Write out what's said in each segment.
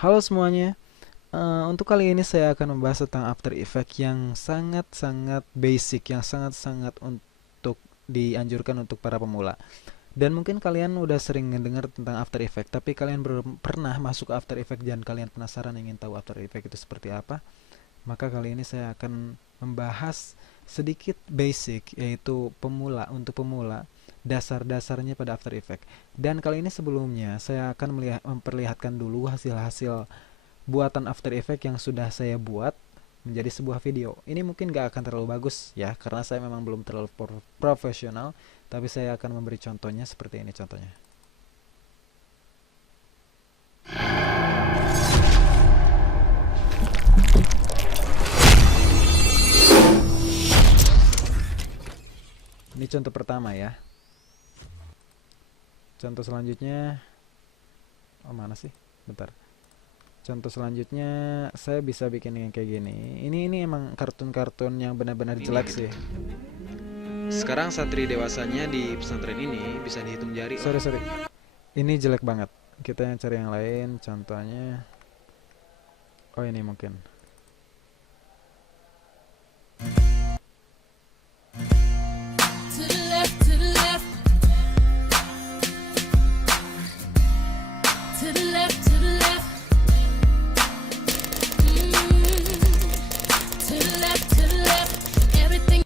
Halo semuanya. Untuk kali ini saya akan membahas tentang After Effects yang sangat-sangat basic, yang sangat-sangat untuk dianjurkan untuk para pemula. Dan mungkin kalian udah sering mendengar tentang After Effects, tapi kalian belum pernah masuk ke After Effects dan kalian penasaran ingin tahu After Effects itu seperti apa. Maka kali ini saya akan membahas sedikit basic, yaitu untuk pemula, dasar-dasarnya pada After Effects. Dan kali ini sebelumnya saya akan memperlihatkan dulu hasil-hasil buatan After Effects yang sudah saya buat menjadi sebuah video. Ini mungkin gak akan terlalu bagus ya, karena saya memang belum terlalu profesional, tapi saya akan memberi contohnya seperti ini contohnya. Ini contoh pertama ya. Contoh selanjutnya, oh mana sih? Bentar. Contoh selanjutnya saya bisa bikin yang kayak gini. Ini emang kartun-kartun yang benar-benar jelek sih. Sekarang santri dewasanya di pesantren ini bisa dihitung jari. Sorry. Ini jelek banget. Kita yang cari yang lain. Contohnya, oh ini mungkin. To the left, to the left. To the left, to the left. To the left, to the left. Everything.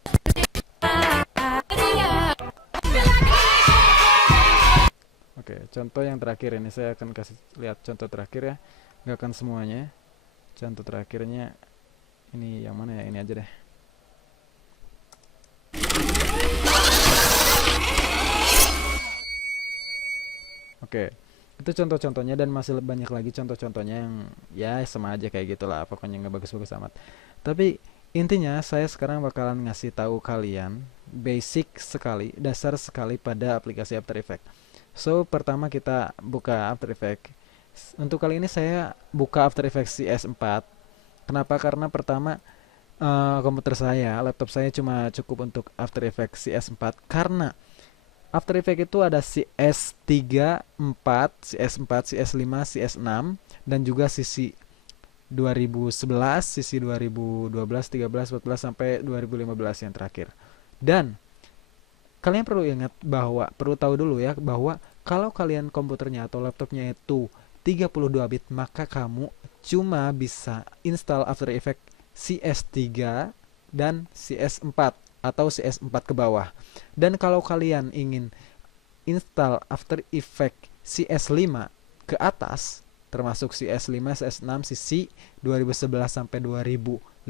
Oke, contoh yang terakhir ini saya akan kasih lihat contoh terakhir ya. Gak akan semuanya. Contoh terakhirnya ini yang mana ya? Ini aja deh. Oke, itu contoh-contohnya dan masih banyak lagi contoh-contohnya yang ya sama aja kayak gitulah, pokoknya nggak bagus-bagus amat. Tapi intinya saya sekarang bakalan ngasih tahu kalian basic sekali, dasar sekali pada aplikasi After Effects. So, pertama kita buka After Effects. Untuk kali ini saya buka After Effects CS4. Kenapa? Karena pertama komputer saya, laptop saya cuma cukup untuk After Effects CS4 karena After Effects itu ada CS3, 4, CS4, CS5, CS6 dan juga sisi 2011, sisi 2012, 13, 14 sampai 2015 yang terakhir. Dan kalian perlu ingat bahwa perlu tahu dulu ya bahwa kalau kalian komputernya atau laptopnya itu 32 bit, maka kamu cuma bisa install After Effects CS3 dan CS4 atau CS4 ke bawah. Dan kalau kalian ingin install After Effects CS5 ke atas, termasuk CS5, CS6, sisi 2011 sampai 2015,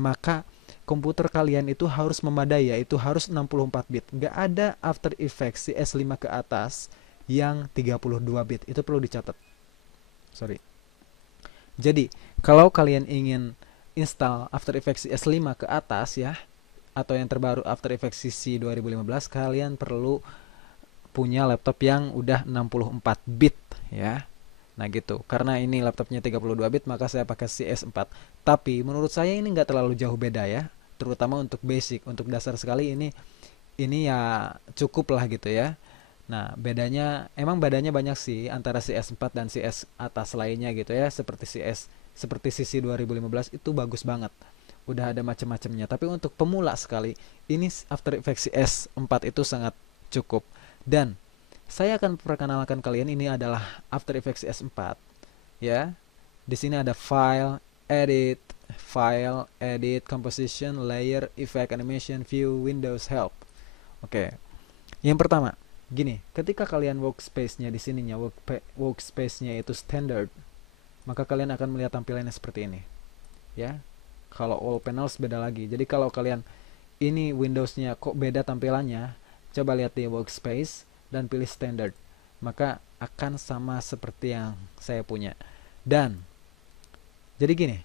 maka komputer kalian itu harus memadai, yaitu harus 64 bit. Nggak ada After Effects CS5 ke atas yang 32 bit. Itu perlu dicatat. Sorry. Jadi, kalau kalian ingin install After Effects CS5 ke atas ya, atau yang terbaru After Effects CC 2015, kalian perlu punya laptop yang udah 64 bit ya. Nah gitu, karena ini laptopnya 32 bit maka saya pakai CS4. Tapi menurut saya ini nggak terlalu jauh beda ya, terutama untuk basic, untuk dasar sekali ini ya cukup lah gitu ya. Nah bedanya, emang bedanya banyak sih antara CS4 dan CS atas lainnya gitu ya, seperti CC 2015 itu bagus banget, udah ada macam-macamnya. Tapi untuk pemula sekali, ini After Effects CS4 itu sangat cukup. Dan saya akan perkenalkan kalian, ini adalah After Effects CS4 ya. Di sini ada file, edit, composition, layer, effect, animation, view, Windows, help. Oke. Yang pertama, gini, ketika kalian workspace-nya di sininya workspace-nya itu standard, maka kalian akan melihat tampilannya seperti ini. Ya. Kalau all panels beda lagi. Jadi kalau kalian ini Windows-nya kok beda tampilannya, coba lihat di workspace dan pilih standard. Maka akan sama seperti yang saya punya. Dan jadi gini,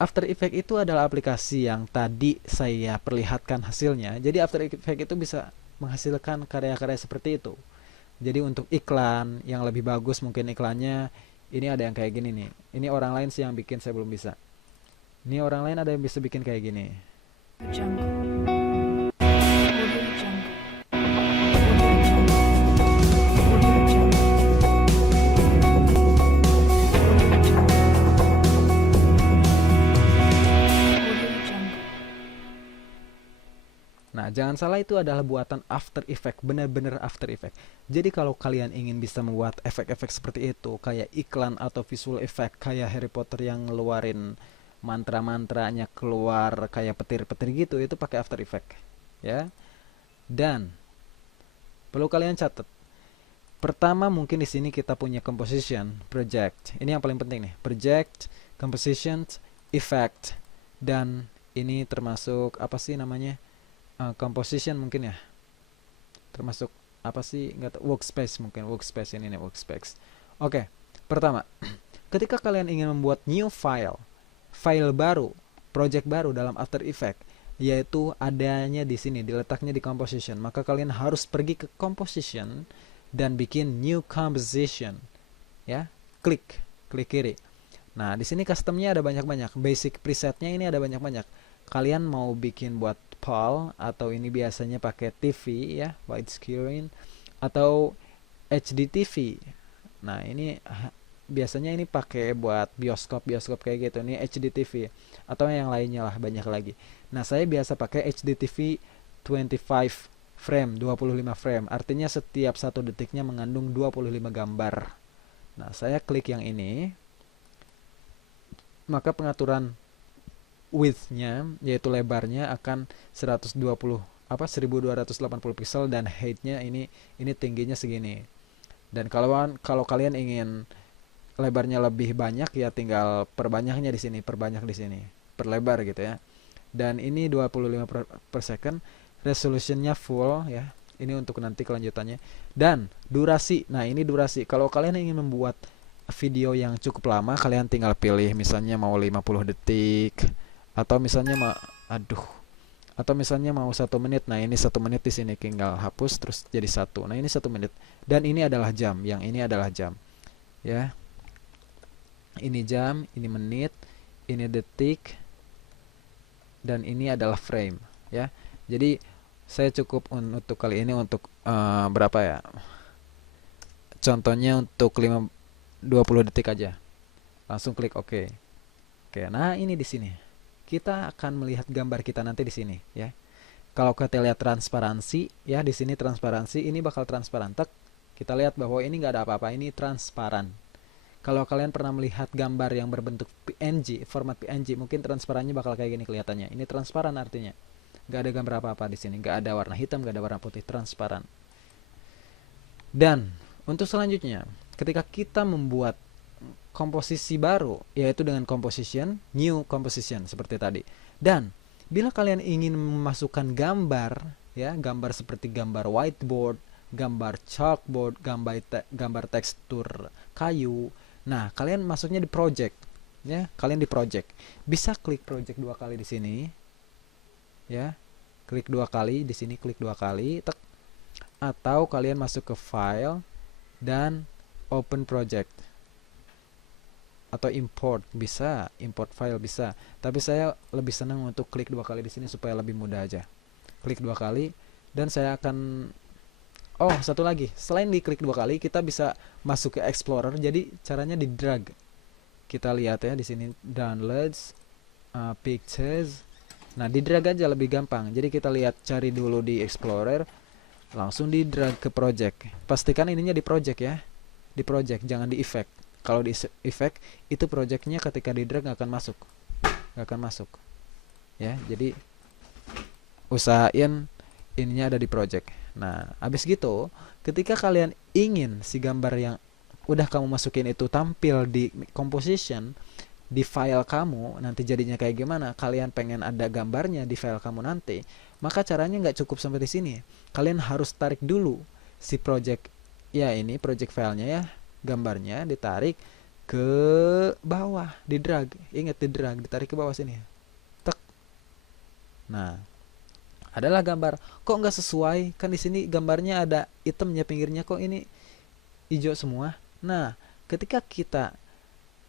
After Effects itu adalah aplikasi yang tadi saya perlihatkan hasilnya. Jadi After Effects itu bisa menghasilkan karya-karya seperti itu. Jadi untuk iklan yang lebih bagus mungkin iklannya ini ada yang kayak gini nih. Ini orang lain sih yang bikin, saya belum bisa. Ini orang lain ada yang bisa bikin kayak gini. Jungle. Audio Jungle. Jangan salah, itu adalah buatan After Effect, benar-benar After Effect. Jadi kalau kalian ingin bisa membuat efek-efek seperti itu, kayak iklan atau visual effect kayak Harry Potter yang ngeluarin mantra-mantranya keluar kayak petir-petir gitu, itu pakai After Effect, ya. Dan perlu kalian catat. Pertama mungkin di sini kita punya composition, project. Ini yang paling penting nih, project, composition, effect, dan ini termasuk apa sih namanya? Composition mungkin ya. Termasuk apa sih? Nggak tahu, workspace mungkin, workspace ini nih, workspace. Oke, pertama, ketika kalian ingin membuat new file baru, project baru dalam After Effects, yaitu adanya di sini, diletaknya di composition, maka kalian harus pergi ke composition dan bikin new composition, ya, klik kiri. Nah, di sini customnya ada banyak-banyak, basic presetnya ini ada banyak-banyak. Kalian mau bikin buat PAL atau ini biasanya pakai TV ya, widescreen atau HD TV. Nah, ini biasanya ini pakai buat bioskop kayak gitu. Ini HD TV atau yang lainnya lah, banyak lagi. Nah, saya biasa pakai HD TV 25 frame, 25 frame. Artinya setiap 1 detiknya mengandung 25 gambar. Nah, saya klik yang ini. Maka pengaturan width-nya, yaitu lebarnya akan 1280 pixel, dan height-nya ini tingginya segini. Dan kalau kalian ingin lebarnya lebih banyak, ya tinggal perbanyaknya di sini, perlebar gitu ya. Dan ini 25 per second, resolutionnya full ya. Ini untuk nanti kelanjutannya. Dan durasi, nah ini durasi. Kalau kalian ingin membuat video yang cukup lama, kalian tinggal pilih misalnya mau 50 detik atau misalnya atau misalnya mau 1 menit. Nah, ini 1 menit di sini tinggal hapus terus jadi 1. Nah, ini 1 menit. Dan ini adalah jam, yang ini adalah jam. Ya. Ini jam, ini menit, ini detik, dan ini adalah frame, ya. Jadi saya cukup untuk kali ini untuk berapa ya? Contohnya untuk 20 detik aja. Langsung klik OK. Oke, nah ini di sini. Kita akan melihat gambar kita nanti di sini, ya. Kalau kita lihat transparansi, ya di sini transparansi, ini bakal transparan. Tek, kita lihat bahwa ini nggak ada apa-apa, ini transparan. Kalau kalian pernah melihat gambar yang berbentuk PNG, format PNG, mungkin transparannya bakal kayak gini kelihatannya. Ini transparan artinya. Nggak ada gambar apa-apa di sini, nggak ada warna hitam, nggak ada warna putih, transparan. Dan untuk selanjutnya, ketika kita membuat komposisi baru, yaitu dengan composition, new composition seperti tadi. Dan bila kalian ingin memasukkan gambar, ya, gambar seperti gambar whiteboard, gambar chalkboard, gambar tekstur kayu. Nah, kalian masuknya di project, ya. Kalian di project. Bisa klik project 2 kali di sini. Ya. Klik 2 kali di sini, klik 2 kali, tek. Atau kalian masuk ke file dan open project. Atau import, bisa, import file bisa. Tapi saya lebih senang untuk klik 2 kali di sini supaya lebih mudah aja. Klik 2 kali dan saya akan satu lagi. Selain diklik 2 kali, kita bisa masuk ke Explorer. Jadi caranya di drag. Kita lihat ya di sini downloads, pictures. Nah, di drag aja lebih gampang. Jadi kita lihat, cari dulu di Explorer, langsung di drag ke project. Pastikan ininya di project ya. Di project, jangan di effect. Kalau di effect itu projectnya ketika di drag nggak akan masuk, ya. Jadi usahain ininya ada di project. Nah, habis gitu, ketika kalian ingin si gambar yang udah kamu masukin itu tampil di composition di file kamu, nanti jadinya kayak gimana? Kalian pengen ada gambarnya di file kamu nanti, maka caranya nggak cukup sampai di sini. Kalian harus tarik dulu si project, ya ini project filenya ya. Gambarnya ditarik ke bawah, di drag. Ingat, di drag, ditarik ke bawah sini. Tek. Nah, adalah gambar. Kok nggak sesuai? Kan di sini gambarnya ada hitamnya pinggirnya, kok ini hijau semua. Nah, ketika kita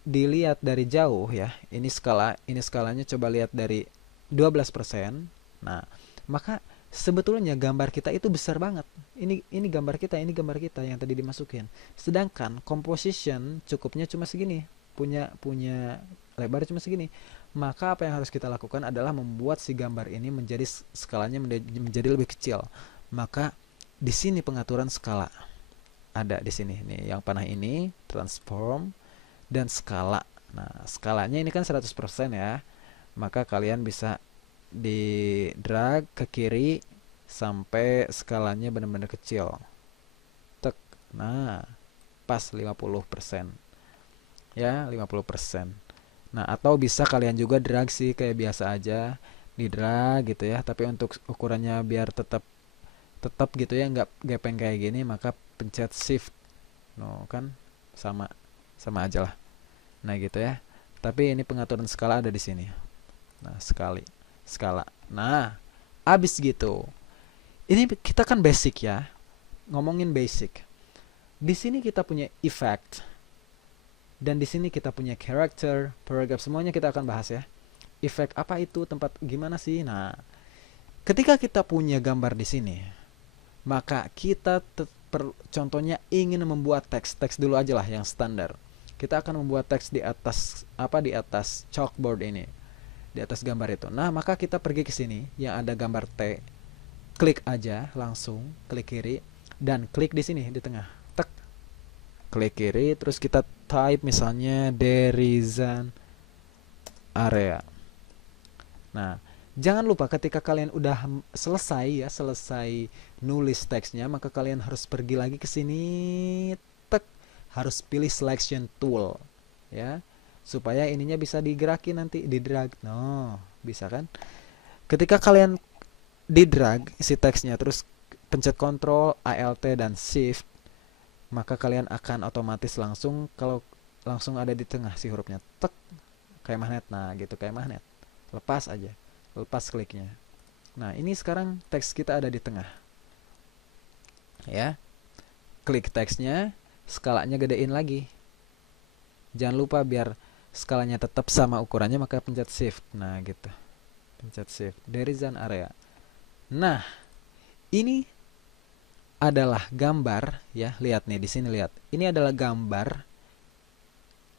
dilihat dari jauh ya, ini skalanya coba lihat dari 12%. Nah, maka sebetulnya gambar kita itu besar banget. Ini gambar kita yang tadi dimasukin. Sedangkan composition cukupnya cuma segini. Punya lebar cuma segini. maka apa yang harus kita lakukan adalah membuat si gambar ini menjadi skalanya menjadi lebih kecil. Maka di sini pengaturan skala ada di sini nih, yang panah ini transform dan skala. Nah, skalanya ini kan 100% ya. Maka kalian bisa di drag ke kiri sampai skalanya benar-benar kecil. Tek. Nah, pas 50%. Ya, 50%. Nah, atau bisa kalian juga drag sih kayak biasa aja, di drag gitu ya. Tapi untuk ukurannya biar tetap tetap gitu ya, nggak gepeng kayak gini, maka pencet shift. No, kan sama sama aja lah. Nah, gitu ya. Tapi ini pengaturan skala ada di sini. Nah, skala. Nah, abis gitu. Ini kita kan basic ya. Ngomongin basic. Di sini kita punya effect. Dan di sini kita punya character, paragraph, semuanya kita akan bahas ya. Effect apa itu, tempat gimana sih? Nah, ketika kita punya gambar di sini, maka kita contohnya ingin membuat teks dulu aja lah yang standar. Kita akan membuat teks di atas di atas chalkboard ini, di atas gambar itu. Nah, maka kita pergi ke sini yang ada gambar T, klik aja langsung, klik kiri dan klik di sini di tengah. Tek. Klik kiri, terus kita type misalnya Derizan area. Nah, jangan lupa ketika kalian udah selesai nulis teksnya, maka kalian harus pergi lagi ke sini, tek, harus pilih selection tool ya, supaya ininya bisa digerakin nanti, di drag. No, bisa kan? Ketika kalian di drag si teksnya, terus pencet Ctrl, Alt dan Shift, maka kalian akan otomatis langsung ada di tengah si hurufnya, tek, kayak magnet. Nah, gitu kayak magnet. Lepas aja, lepas kliknya. Nah, ini sekarang teks kita ada di tengah. Ya. Klik teksnya, skalanya gedein lagi. Jangan lupa biar skalanya tetap sama ukurannya, maka pencet shift. Nah, gitu. Pencet shift. Derizan area. Nah, ini adalah gambar ya, lihat nih di sini, lihat. Ini adalah gambar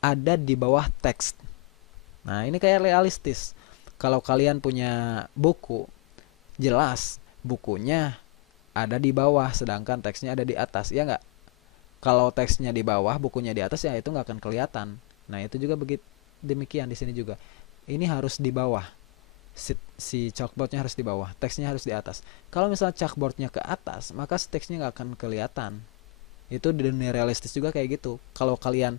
ada di bawah teks. Nah, ini kayak realistis. Kalau kalian punya buku, jelas bukunya ada di bawah sedangkan teksnya ada di atas, ya nggak? Kalau teksnya di bawah, bukunya di atas, ya itu nggak akan kelihatan. Nah, itu juga begitu, demikian di sini juga. Ini harus di bawah. Si chalkboardnya harus di bawah, teksnya harus di atas. Kalau misalnya chalkboardnya ke atas, maka teksnya nggak akan kelihatan. Itu di dunia realistis juga kayak gitu. Kalau kalian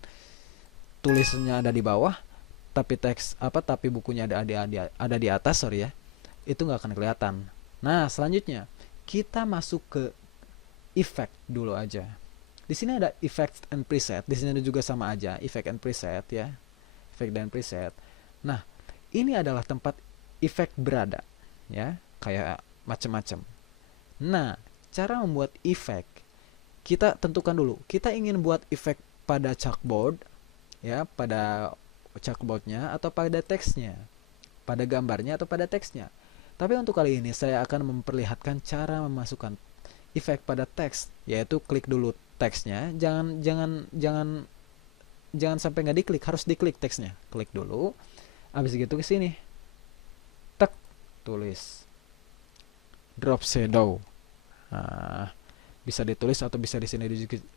tulisannya ada di bawah, tapi tapi bukunya ada di atas, sorry ya, itu nggak akan kelihatan. Nah, selanjutnya kita masuk ke effect dulu aja. Di sini ada effect and preset. Di sini juga sama aja, effect and preset ya, effect dan preset. Nah, ini adalah tempat efek berada ya, kayak macam-macam. Nah, cara membuat efek, kita tentukan dulu, kita ingin buat efek pada chalkboard ya, pada chalkboardnya atau pada teksnya, pada gambarnya atau pada teksnya. Tapi untuk kali ini saya akan memperlihatkan cara memasukkan efek pada teks, yaitu klik dulu teksnya, jangan sampai nggak diklik, harus diklik teksnya, klik dulu, habis gitu ke sini, tulis drop shadow. Nah, bisa ditulis atau bisa di sini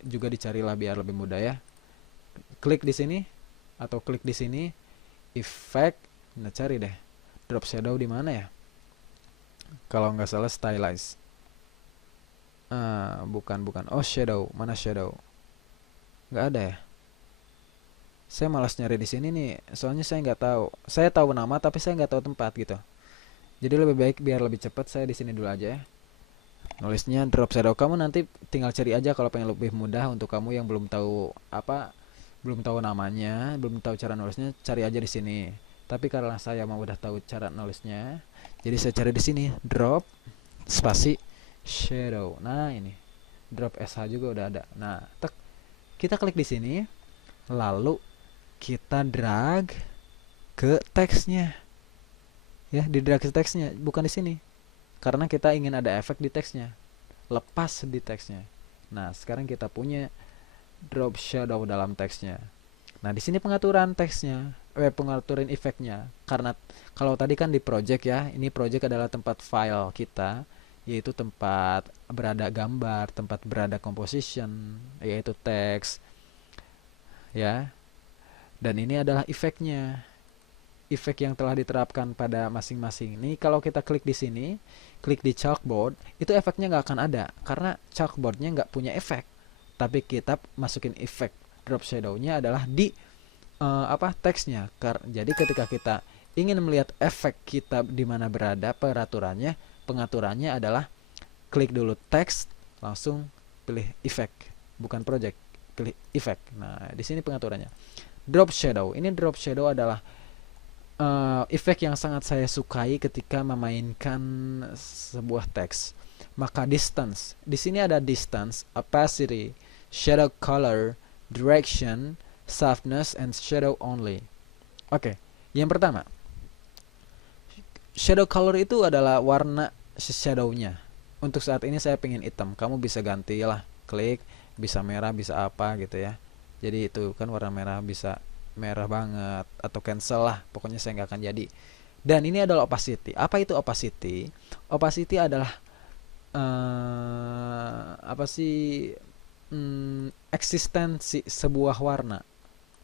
juga dicari lah biar lebih mudah ya. Klik di sini atau klik di sini effect. Nah, cari deh drop shadow di mana ya? Kalau nggak salah stylize. Bukan. Oh, shadow. Mana shadow? Nggak ada ya. Saya malas nyari di sini nih. Soalnya saya nggak tahu. Saya tahu nama tapi saya nggak tahu tempat gitu. Jadi lebih baik biar lebih cepat saya di sini dulu aja ya. Nulisnya drop shadow. Kamu nanti tinggal cari aja kalau pengen lebih mudah untuk kamu yang belum tahu belum tahu namanya, belum tahu cara nulisnya, cari aja di sini. Tapi karena saya mau udah tahu cara nulisnya, jadi saya cari di sini drop spasi shadow. Nah, ini drop sh juga udah ada. Nah, kita klik di sini, lalu kita drag ke teksnya. Ya, di drag ke teksnya, bukan di sini. Karena kita ingin ada efek di teksnya. Lepas di teksnya. Nah, sekarang kita punya drop shadow dalam teksnya. Nah, di sini pengaturan teksnya. pengaturan efeknya. Karena kalau tadi kan di project ya, ini project adalah tempat file kita, yaitu tempat berada gambar, tempat berada composition, yaitu teks, ya. Dan ini adalah efeknya, efek yang telah diterapkan pada masing-masing. Ini kalau kita klik di sini, klik di chalkboard, itu efeknya nggak akan ada karena chalkboardnya nggak punya efek. Tapi kita masukin efek drop shadow-nya adalah di teksnya. Jadi ketika kita ingin melihat efek kita di mana berada, pengaturannya adalah klik dulu teks, langsung pilih efek, bukan project, pilih efek. Nah, di sini pengaturannya. Drop shadow. Ini drop shadow adalah efek yang sangat saya sukai ketika memainkan sebuah teks. Maka distance. Di sini ada distance, opacity, shadow color, direction, softness, and shadow only. Oke, yang pertama, shadow color itu adalah warna shadow-nya. Untuk saat ini saya pengen hitam, kamu bisa gantilah, klik, bisa merah, bisa apa gitu ya. Jadi itu kan warna merah, bisa merah banget atau cancel lah, pokoknya saya nggak akan jadi. Dan ini adalah opacity. Apa itu opacity? Opacity adalah eksistensi sebuah warna,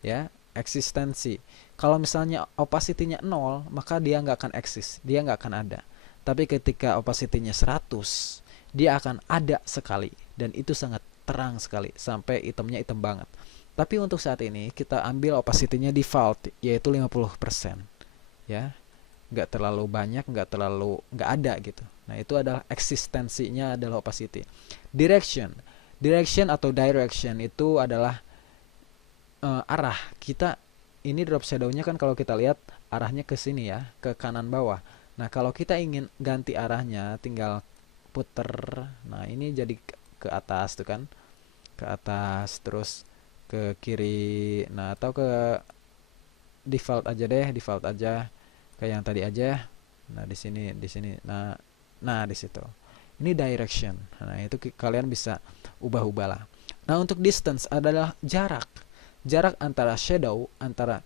ya, eksistensi. Kalau misalnya opacity-nya 0, maka dia nggak akan eksis, dia nggak akan ada. Tapi ketika opacity-nya 100, dia akan ada sekali, dan itu sangat terang sekali sampai hitamnya hitam banget. Tapi untuk saat ini kita ambil opacity-nya default, yaitu 50%, ya, nggak terlalu banyak, nggak ada gitu. Nah, itu adalah eksistensinya adalah opacity. Direction atau direction itu adalah arah kita. Ini drop shadow-nya kan kalau kita lihat arahnya ke sini ya, ke kanan bawah. Nah, kalau kita ingin ganti arahnya, tinggal puter. Nah, ini jadi ke atas tuh kan, ke atas terus ke kiri. Nah, atau ke default aja kayak yang tadi aja. Nah, di sini. Nah, di situ. Ini direction. Nah, itu kalian bisa ubah-ubah lah. Nah, untuk distance adalah jarak antara shadow, antara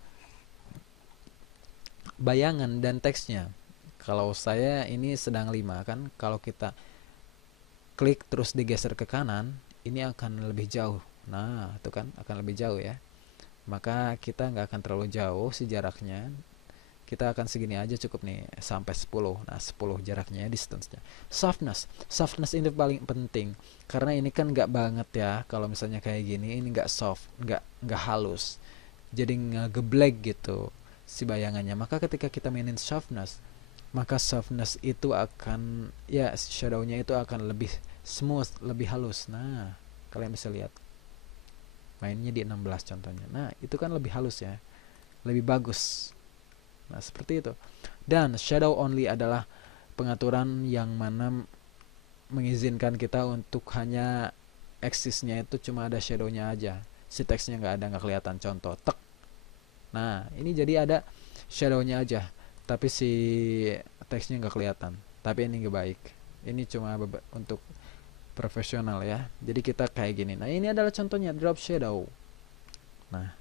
bayangan dan teksnya. Kalau saya ini sedang 5 kan, kalau kita klik terus digeser ke kanan, ini akan lebih jauh. Nah, itu kan akan lebih jauh ya. Maka kita nggak akan terlalu jauh sih jaraknya. Kita akan segini aja cukup nih, sampai 10. Nah, 10 jaraknya, distance-nya. Softness ini paling penting karena ini kan nggak banget ya. Kalau misalnya kayak gini, ini nggak soft, nggak halus, jadi ngegeblek gitu si bayangannya. Maka ketika kita mainin softness, maka softness itu akan, ya, shadow-nya itu akan lebih smooth, lebih halus. Nah, kalian bisa lihat mainnya di 16 contohnya. Nah, itu kan lebih halus ya, lebih bagus. Nah, seperti itu. Dan shadow only adalah pengaturan yang mana mengizinkan kita untuk hanya eksisnya itu cuma ada shadow-nya aja. Si teksnya nggak kelihatan. Contoh, tek. Nah, ini jadi ada shadow-nya aja, tapi si teksnya nggak kelihatan. Tapi ini nggak baik. Ini cuma untuk profesional ya. Jadi kita kayak gini. Nah, ini adalah contohnya drop shadow. Nah,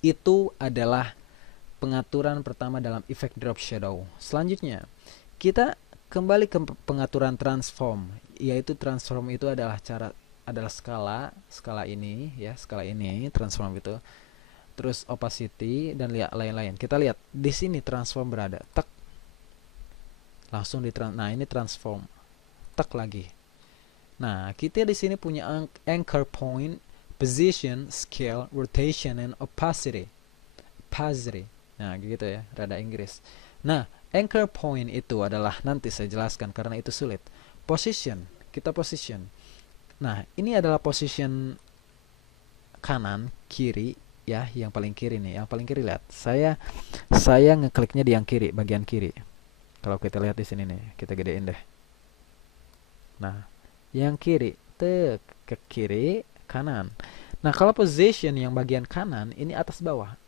itu adalah pengaturan pertama dalam efek drop shadow. Selanjutnya, kita kembali ke pengaturan transform, yaitu transform itu adalah skala ini ya, skala ini transform itu. Terus opacity dan lain-lain. Kita lihat di sini transform berada. Tek. Langsung nah, ini transform. Tek lagi. Nah, kita di sini punya anchor point, position, scale, rotation, and opacity. Nah, gitu ya, rada Inggris. Nah, anchor point itu adalah, nanti saya jelaskan karena itu sulit. Position, kita position. Nah, ini adalah position kanan, kiri ya, yang paling kiri nih. Yang paling kiri, lihat. Saya ngekliknya di yang kiri, bagian kiri. Kalau kita lihat di sini nih, kita gedein deh. Nah, yang kiri, ke kiri, kanan. Nah, kalau position yang bagian kanan ini atas bawah,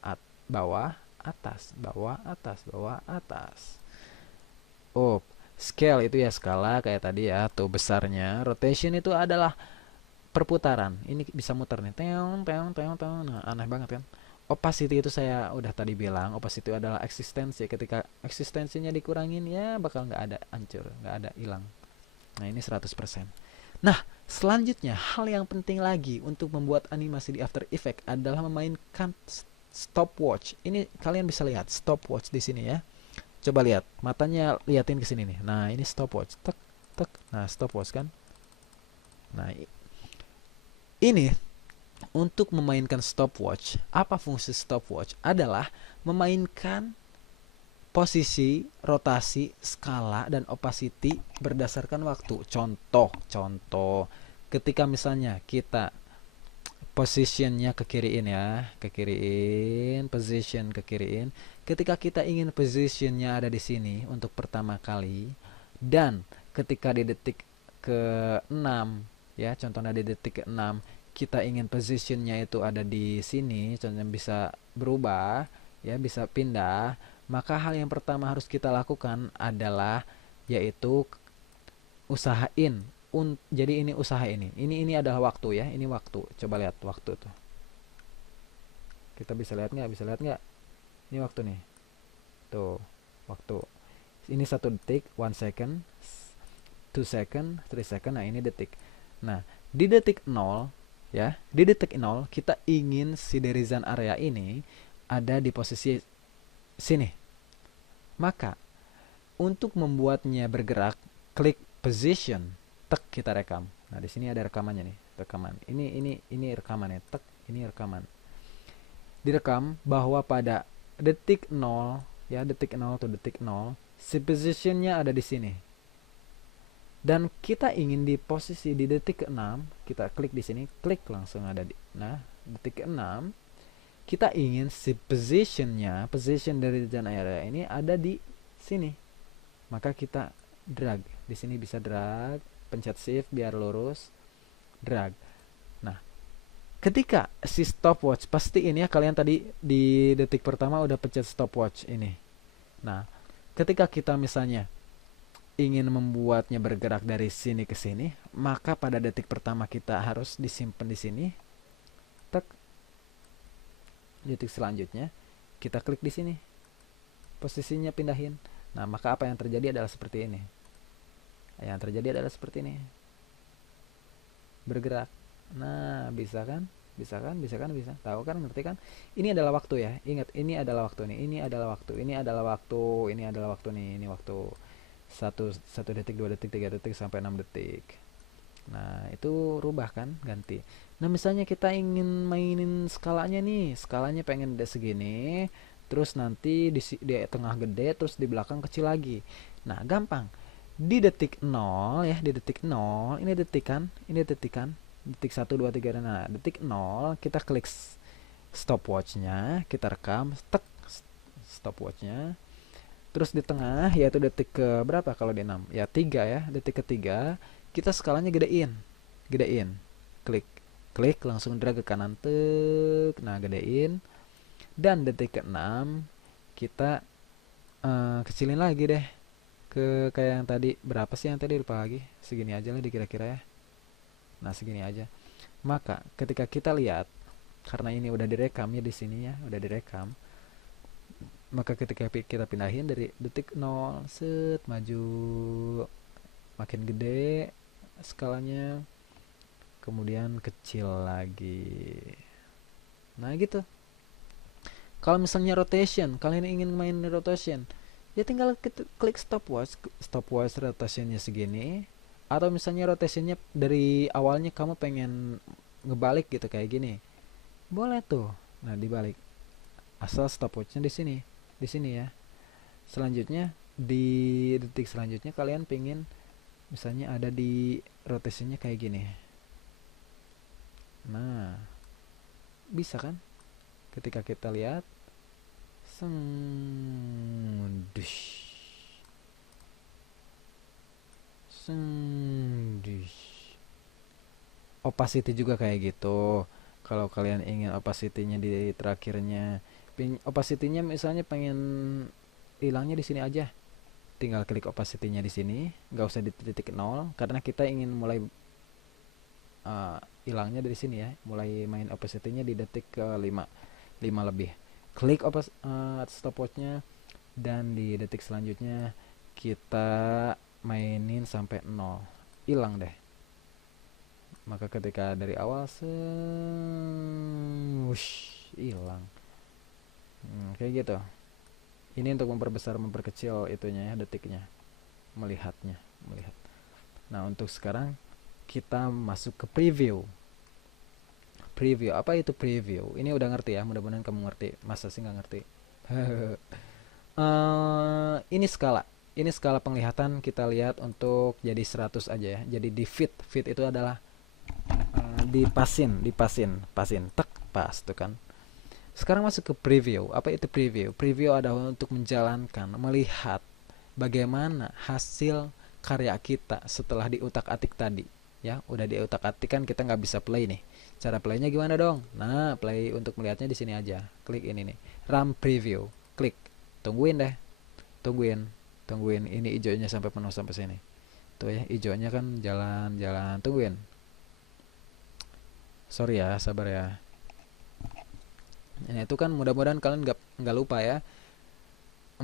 bawah atas, bawah atas, bawah atas. Oh, scale itu ya skala kayak tadi ya, tuh besarnya. Rotation itu adalah perputaran. Ini bisa muter nih, teong. Nah, aneh banget kan. Opacity itu saya udah tadi bilang, opacity adalah eksistensi. Ketika eksistensinya dikurangin ya bakal nggak ada, hancur, nggak ada, hilang. Nah ini 100%. Nah selanjutnya hal yang penting lagi untuk membuat animasi di After Effects adalah memainkan stopwatch. Ini kalian bisa lihat stopwatch di sini ya. Coba lihat, matanya liatin ke sini nih. Nah ini stopwatch, tek tek. Nah stopwatch kan. Nah ini untuk memainkan stopwatch, apa fungsi stopwatch? Adalah memainkan posisi, rotasi, skala, dan opacity berdasarkan waktu. Contoh, ketika misalnya kita positionnya ke kiriin ya, ke kiriin, position ke kiriin. Ketika kita ingin positionnya ada di sini untuk pertama kali, dan ketika di detik ke-6 ya, contohnya di detik ke-6 kita ingin positionnya itu ada di sini, contohnya bisa berubah ya, bisa pindah, maka hal yang pertama harus kita lakukan adalah yaitu usahain jadi ini usaha ini adalah waktu ya, ini waktu, coba lihat waktu tuh, kita bisa lihat nggak, ini waktu nih tuh, waktu ini 1 detik, 1 second, 2 second, 3 second. Nah ini detik. Nah di detik 0 ya, di detik 0 kita ingin si Derizen area ini ada di posisi sini. Maka untuk membuatnya bergerak, klik position, tek kita rekam. Nah di sini ada rekamannya nih, rekaman. Ini rekamannya, tek, ini rekaman. Direkam bahwa pada detik 0 ya, detik 0 tuh detik 0, si positionnya ada di sini. Dan kita ingin di posisi di detik ke-6, kita klik di sini, klik langsung ada di. Nah, detik ke-6 kita ingin si position dari zona area ini ada di sini. Maka kita drag. Di sini bisa drag, pencet shift biar lurus, drag. Nah, ketika si stopwatch, pastiin ya kalian tadi di detik pertama udah pencet stopwatch ini. Nah, ketika kita misalnya ingin membuatnya bergerak dari sini ke sini, maka pada detik pertama kita harus disimpan di sini. Tek. Detik selanjutnya kita klik di sini. Posisinya pindahin. Nah, maka apa yang terjadi adalah seperti ini. Yang terjadi adalah seperti ini. Bergerak. Nah, bisa kan? Bisa. Tahu kan, ngerti kan? Ini adalah waktu ya. Ingat, ini adalah waktu nih. Ini adalah waktu nih. Ini waktu 1 detik, 2 detik, 3 detik sampai 6 detik. Nah itu rubah kan, ganti. Nah misalnya kita ingin mainin skalanya nih, skalanya pengen gede segini, terus nanti di tengah gede, terus di belakang kecil lagi. Nah gampang, di detik 0 ya, di detik 0 ini detik kan, detik 1, 2, 3. Nah detik 0 kita klik stopwatchnya, kita rekam, tek stopwatchnya. Terus di tengah yaitu detik ke berapa kalau di 6? Ya 3 ya, detik ketiga kita skalanya gedein. Klik langsung drag ke kanan, tek. Nah, gedein. Dan detik ke-6 kita kecilin lagi deh. Ke kayak yang tadi, berapa sih yang tadi, lupa lagi. Segini aja lah dikira-kira ya. Nah, segini aja. Maka ketika kita lihat, karena ini udah direkam ya di sini ya, udah direkam. Maka ketika kita pindahin dari detik 0, set, maju makin gede skalanya, kemudian kecil lagi. Nah gitu. Kalau misalnya rotation, kalian ingin main rotation, ya tinggal klik stopwatch rotationnya segini. Atau misalnya rotationnya dari awalnya kamu pengen ngebalik gitu kayak gini, boleh tuh. Nah dibalik, asal stopwatchnya di sini ya. Selanjutnya di detik selanjutnya kalian pengen misalnya ada di rotasinya kayak gini. Nah bisa kan, ketika kita lihat dush, opacity juga kayak gitu. Kalau kalian ingin opacity-nya di terakhirnya, opacity-nya misalnya pengen hilangnya di sini aja, tinggal klik opacity-nya di sini, nggak usah di titik 0 karena kita ingin mulai hilangnya dari sini ya, mulai main opacity-nya di detik ke 5. 5 lebih. Klik stopwatchnya, dan di detik selanjutnya kita mainin sampai 0, hilang deh. Maka ketika dari awal hilang. Kayak gitu. Ini untuk memperbesar memperkecil itunya ya, detiknya, melihat. Nah, untuk sekarang kita masuk ke preview. Apa itu preview? Ini udah ngerti ya, mudah-mudahan kamu ngerti. Masa sih nggak ngerti? Ini skala penglihatan kita lihat untuk jadi 100 aja ya. Jadi di fit itu adalah dipasin, tek, pas tuh kan. Sekarang masuk ke preview. Apa itu preview? Preview adalah untuk menjalankan, melihat bagaimana hasil karya kita setelah diutak-atik tadi. Ya, udah diutak-atik kan, kita nggak bisa play nih. Cara playnya gimana dong? Nah, play untuk melihatnya di sini aja. Klik ini nih, run preview. Klik. Tungguin deh. Tungguin. Ini hijaunya sampai penuh sampai sini. Tuh ya, hijaunya kan jalan. Tungguin. Sorry ya, sabar ya. Nah, itu kan mudah-mudahan kalian nggak lupa ya.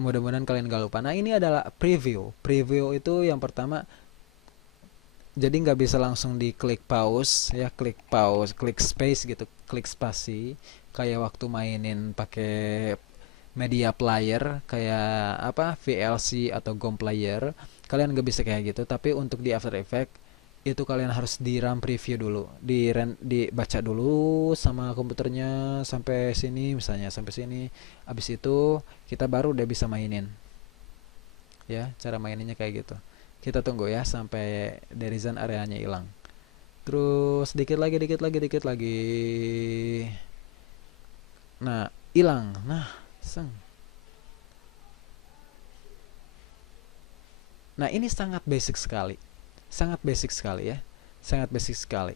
Nah, ini adalah preview. Preview itu yang pertama, jadi nggak bisa langsung diklik pause ya, klik space gitu, klik spasi kayak waktu mainin pakai media player kayak apa, VLC atau GOM player. Kalian nggak bisa kayak gitu, tapi untuk di After Effects itu kalian harus di run preview dulu, dibaca dulu sama komputernya sampai sini, misalnya sampai sini. Abis itu kita baru udah bisa mainin ya. Cara maininnya kayak gitu. Kita tunggu ya sampai derizen areanya hilang. Terus dikit lagi. Nah, hilang. Nah, Nah, ini sangat basic sekali ya. Sangat basic sekali.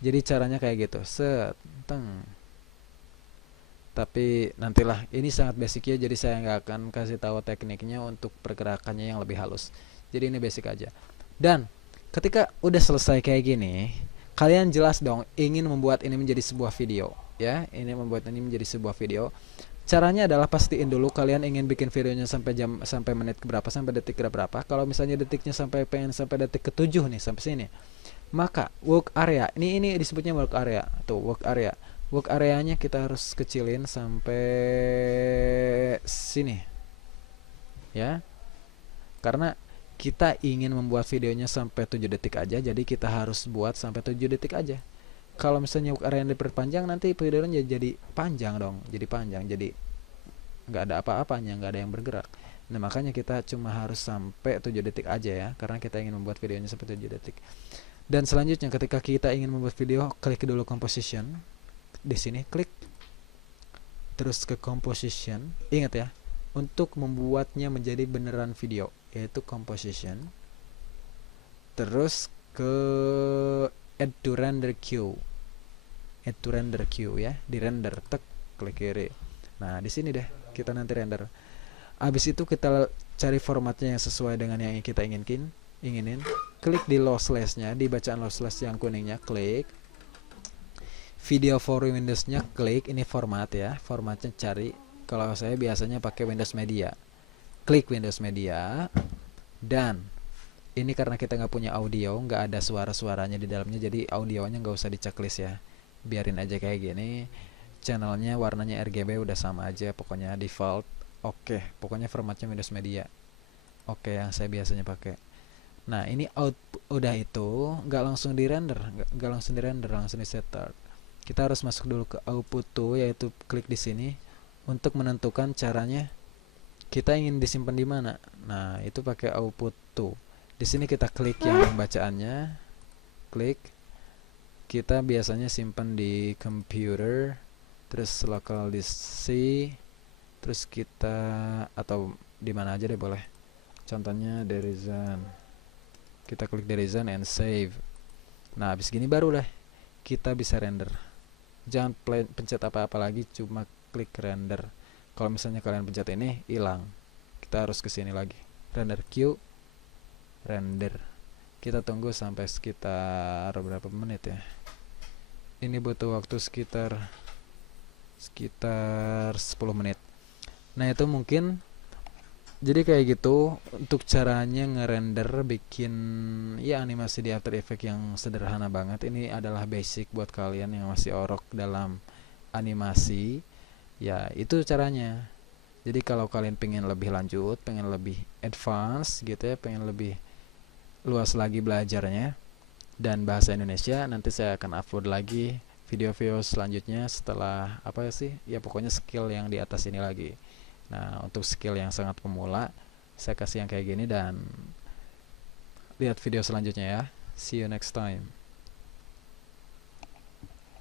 Jadi caranya kayak gitu. Tapi nantilah, ini sangat basic ya, jadi saya nggak akan kasih tahu tekniknya untuk pergerakannya yang lebih halus. Jadi ini basic aja. Dan ketika udah selesai kayak gini, kalian jelas dong ingin membuat ini menjadi sebuah video ya. Caranya adalah pastiin dulu kalian ingin bikin videonya sampai menit berapa, sampai detik berapa. Kalau misalnya detiknya pengen sampai detik ke-7 nih, sampai sini, maka work area ini disebutnya work area. Tuh, work areanya kita harus kecilin sampai sini ya, karena kita ingin membuat videonya sampai 7 detik aja, jadi kita harus buat sampai 7 detik aja. Kalau misalnya work area yang diperpanjang, nanti videonya jadi panjang dong, jadi nggak ada apa-apanya, nggak ada yang bergerak. Nah, makanya kita cuma harus sampai 7 detik aja ya, karena kita ingin membuat videonya sampai 7 detik. Dan selanjutnya ketika kita ingin membuat video, klik dulu composition. Di sini klik, terus ke composition. Ingat ya, untuk membuatnya menjadi beneran video, yaitu composition. Terus ke add to render queue ya, di render, tek, klik kiri. Nah, di sini deh kita nanti render. Abis itu kita cari formatnya yang sesuai dengan yang kita inginin. Klik di lossless-nya, di bacaan lossless yang kuningnya, klik. Video for Windows-nya klik, ini format ya, formatnya cari. Kalau saya biasanya pakai Windows Media. Klik Windows Media. Dan ini karena kita nggak punya audio, nggak ada suara-suaranya di dalamnya, jadi audionya nggak usah diceklis ya, biarin aja kayak gini. Channelnya warnanya RGB udah sama aja, pokoknya default. Oke, pokoknya formatnya Windows Media. Oke, yang saya biasanya pakai. Nah, ini udah itu nggak langsung di render, langsung di setter. Kita harus masuk dulu ke output to, yaitu klik di sini untuk menentukan caranya kita ingin disimpan di mana. Nah, itu pakai output to. Di sini kita klik yang bacaannya, klik. Kita biasanya simpan di computer, terus local disk C, terus kita, atau di mana aja deh boleh. Contohnya derizen. Kita klik derizen and save. Nah, habis gini baru deh kita bisa render. Jangan pencet apa-apa lagi, cuma klik render. Kalau misalnya kalian pencet ini, hilang. Kita harus ke sini lagi. Render queue, render. Kita tunggu sampai sekitar berapa menit ya. Ini butuh waktu sekitar sekitar 10 menit. Nah itu mungkin, jadi kayak gitu untuk caranya ngerender bikin ya animasi di After Effects yang sederhana banget. Ini adalah basic buat kalian yang masih orok dalam animasi. Ya itu caranya. Jadi kalau kalian pengen lebih lanjut, pengen lebih advance gitu ya, pengen lebih luas lagi belajarnya dan bahasa Indonesia, nanti saya akan upload lagi video-video selanjutnya setelah apa sih? Ya pokoknya skill yang di atas ini lagi. Nah, untuk skill yang sangat pemula, saya kasih yang kayak gini dan lihat video selanjutnya ya. See you next time.